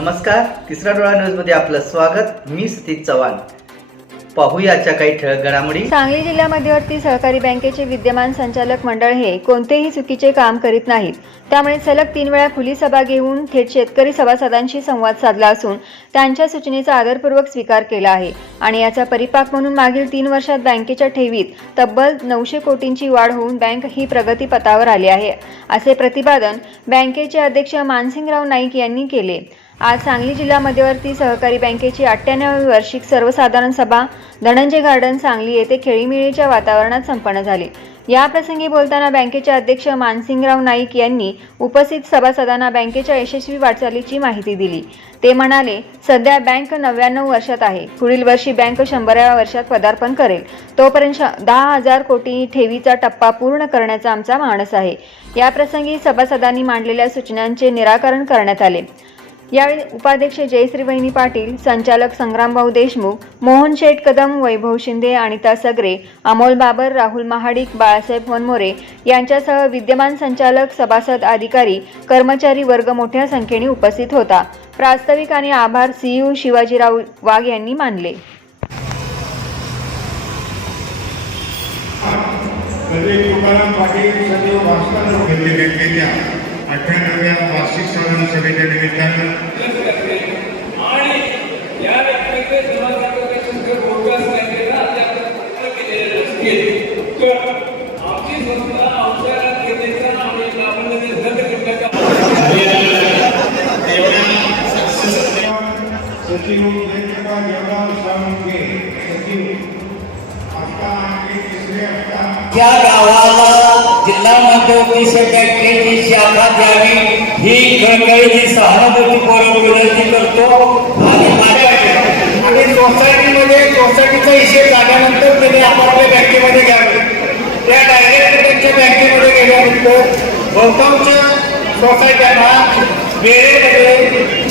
नमस्कार तिसरा डोळा न्यूजमध्ये आपलं स्वागत. मी सतीश चव्हाण. पाहूयाच्या काही ठळक घडामोडी. सांगली जिल्हा मध्यवर्ती सहकारी बँकेचे विद्यमान संचालक मंडळ हे कोणतेही चुकीचे काम करीत नाहीत. त्यामुळे सलग तीन वेळा खुली सभा घेऊन थेट शेतकरी सभासदांशी संवाद साधला असून त्यांच्या सूचनेचा आदरपूर्वक स्वीकार केला आहे. आणि याचा परिपाक म्हणून मागील तीन वर्षात बँकेच्या ठेवीत तब्बल नऊशे कोटींची वाढ होऊन बँक ही प्रगतीपथावर आली आहे. असे प्रतिपादन बँकेचे अध्यक्ष मानसिंगराव नाईक यांनी केले. आज सांगली जिल्हा मध्यवर्ती सहकारी बँकेची अठ्ठ्याण्णवी वार्षिक सर्वसाधारण सभा धनंजय गार्डन सांगली येथे खेळीमेळीच्या वातावरणात संपन्न झाली. या प्रसंगी बोलताना बँकेचे अध्यक्ष मानसिंगराव नाईक यांनी उपस्थित सभासदांना बँकेच्या यशस्वी वाटचालीची माहिती दिली. ते म्हणाले सध्या बँक नव्याण्णव वर्षात आहे. पुढील वर्षी बँक शंभराव्या वर्षात पदार्पण करेल. तोपर्यंत दहा हजार कोटी ठेवीचा टप्पा पूर्ण करण्याचा आमचा मानस आहे. या प्रसंगी सभासदांनी मांडलेल्या सूचनांचे निराकरण करण्यात आले. यावेळी उपाध्यक्ष जयश्री वहिनी पाटील संचालक संग्रामभाऊ देशमुख मोहन शेठ कदम वैभव शिंदे अनिता सगरे अमोल बाबर राहुल महाडिक बाळासाहेब वनमोरे यांच्यासह विद्यमान संचालक सभासद अधिकारी कर्मचारी वर्ग मोठ्या संख्येने उपस्थित होता. प्रास्ताविक आणि आभार सीयू शिवाजीराव वाघ यांनी मानले. कधी तुकाराम पाटील सचिव भास्कर घेतले. बँकेच्या अठ्ठ्याण्णव्या वार्षिक साधारण सभेच्या निमित्तानं सचिव सचिव आता तिसरे आता त्या गावाला जिल्हा मध्यवर्ती बँकेची शाखा द्यावी? ही कळकळीची सहानुभूतीपूर्वक विनंती करतो आणि आणि सोसायटीमध्ये सोसायटीचा हिशेब झाल्यानंतर त्यांनी आपापल्या बँकेमध्ये घ्यावे. त्या डायरेक्ट त्यांच्या बँकेमध्ये गेल्यानंतर बहुतांश सोसायट्यांना वेळेमध्ये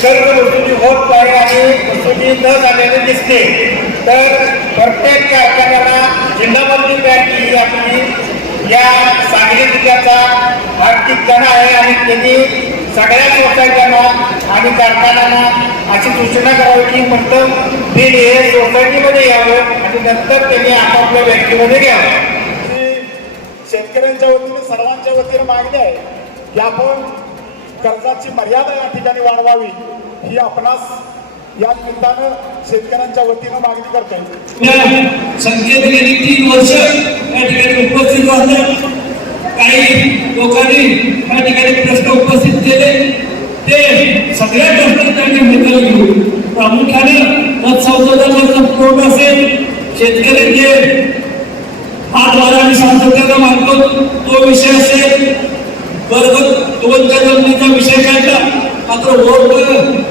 कर्ज वसुली होत नाही आणि वसुली न झाल्याने दिसते. तर प्रत्येक कारखान्याला जिल्हामधली बँक ही आपली या सांगली जिल्ह्याचा आर्थिक कणा आहे आणि त्यांनी सगळ्या सोसायट्यांना आणि कारखान्यांना अशी सूचना करावी की म्हणतं बिल हे सोसायटीमध्ये यावं आणि नंतर त्यांनी आपापल्या बँकेमध्ये घ्यावं. शेतकऱ्यांच्या वतीने सर्वांच्या वतीने मागणी आहे की आपण कर्जाची मर्यादा या ठिकाणी वाढवावी. ही आपणास या निमित्तानं शेतकऱ्यांच्या वतीनं मागणी करतोय. या संख्येत गेली तीन वर्ष या ठिकाणी उपस्थित राहतात. काही लोकांनी या ठिकाणी प्रश्न उपस्थित केले. ते सगळ्या प्रश्नांसाठी निकाल घेऊ प्रामुख्याने मत संशोधनाचा पुरवठा असेल. शेतकऱ्यांचे हातवारा आणि शांततेचा मानतो तो विषय असेल. वर्ग दोनच्या जमिनीचा विषय काढला मात्र वर्ग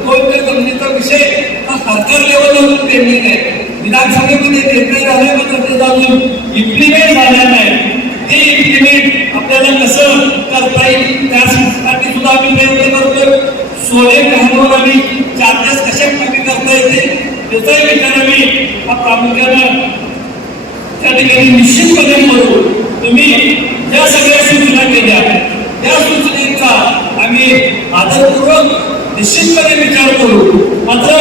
दोनच्या जमिनीचा विषय हा सरकार लेवलवर पेंडिंग आहे विधानसभेमध्ये निर्णय झाले मात्र ते जाऊन इम्प्लिमेंट झाले नाही. ते इम्प्लिमेंट आपल्याला कसं करता येईल त्यासाठी सुद्धा आम्ही प्रयत्न करतोय. सोने ग्रहांवर आम्ही चार्जेस कशा कमी करता येते त्याचाही विचार आम्ही हा प्रामुख्यानं त्या ठिकाणी निश्चितपणे करू. तुम्ही ज्या सगळ्या सूचना केल्या त्या सूचनेचा आम्ही आदरपूर्वक निश्चितपणे विचार करू. मात्र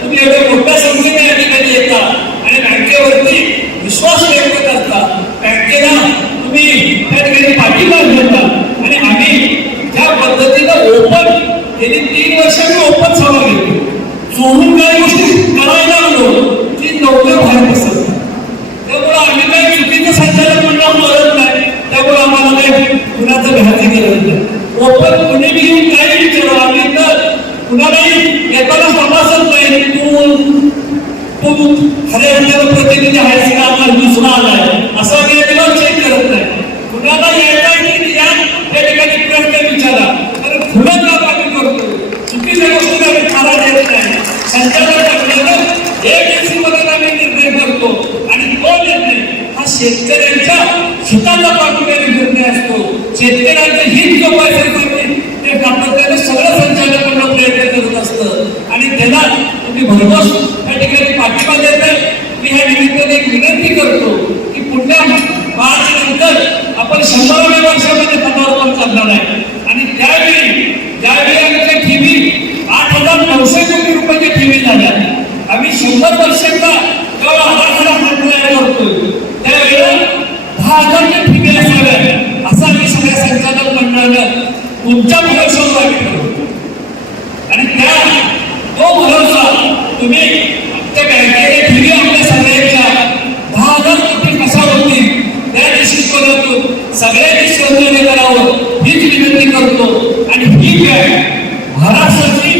तुम्ही एवढ्या मोठ्या संख्येने या ठिकाणी येता आणि बँकेवरती विश्वास व्यक्त करता. बँकेला तुम्ही त्या ठिकाणी पाठिंबा देता आणि आम्ही ज्या पद्धतीनं ओपन गेली तीन वर्षांनी ओपन सभा घेतो चोरून काही गोष्टी करायला लागलो ती नव्हतं बाहेर पसरत त्यामुळे आम्ही काही चुकीचं संचालक मंडळ करत नाही त्यामुळे आम्हाला काही कुणाचं भ्याची गरज नाही ओपन कुणी बी येऊन काही विचारू आम्ही तर कुणालाही येताना सभासद नाही तू तू खऱ्या प्रतिनिधी आहेस का आम्हाला दिसून आलाय. असं आम्ही याला चेक करत नाही. कुणाला यायचा की या त्या ठिकाणी प्रश्न विचारा. तर खुलं का आम्ही करतो चुकीच्या गोष्टी आम्ही खाला देत नाही. संचालक मंडळानं एक एसीमध्ये आम्ही निर्णय करतो. आणि तो निर्णय हा शेतकऱ्यांच्या हिताचा पाठवणारा निर्णय असतो. शेतकऱ्यांचं हित जोपासायसाठी म्हणजे ते सातत्याने सगळं संचालक मंडळ प्रयत्न करत असतं आणि त्याला दिवस या त्या ठिकाणी पाठिंबा देताय. मी ह्या निमित्ताने एक विनंती करतो की पुढल्या पाच नंतर आपण शंभराव्या वर्षामध्ये पदार्पण करणार आहे. आणि त्यावेळी ज्यावेळी आमच्या ठेवी आठ हजार नऊशे कोटी रुपयाच्या ठेवी झाल्या आम्ही शंभर वर्षाचा जेव्हा आराखडा हात तयार करतोय. त्यावेळेला दहा हजारच्या ठेवी असाव्या असं आम्ही सगळ्या संचालक मंडळानं तुमच्या भरोशावर आम्ही ठरवतो आणि त्या तो भरोसा तुम्ही आमच्या बँकेने ठेवी आपल्या सगळ्यांच्या. दहा हजार कोटी कशा होतील त्या दृष्टिकोनातून सगळ्यांनी सहकार्य करावं हीच विनंती करतो. आणि ही बँक महाराष्ट्राची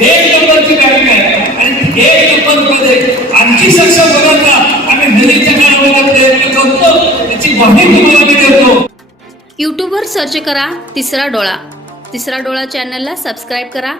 एक नंबरची बँक आहे. आणि एक नंबरमध्ये आणखी सक्षम होण्याचा आम्ही नदीच्या काळामध्ये प्रयत्न करतो. त्याची माहिती तुम्हाला मी देतो. यूट्यूबवर सर्च करा तिसरा डोळा. तिसरा डोळा चॅनलला सबस्क्राईब करा.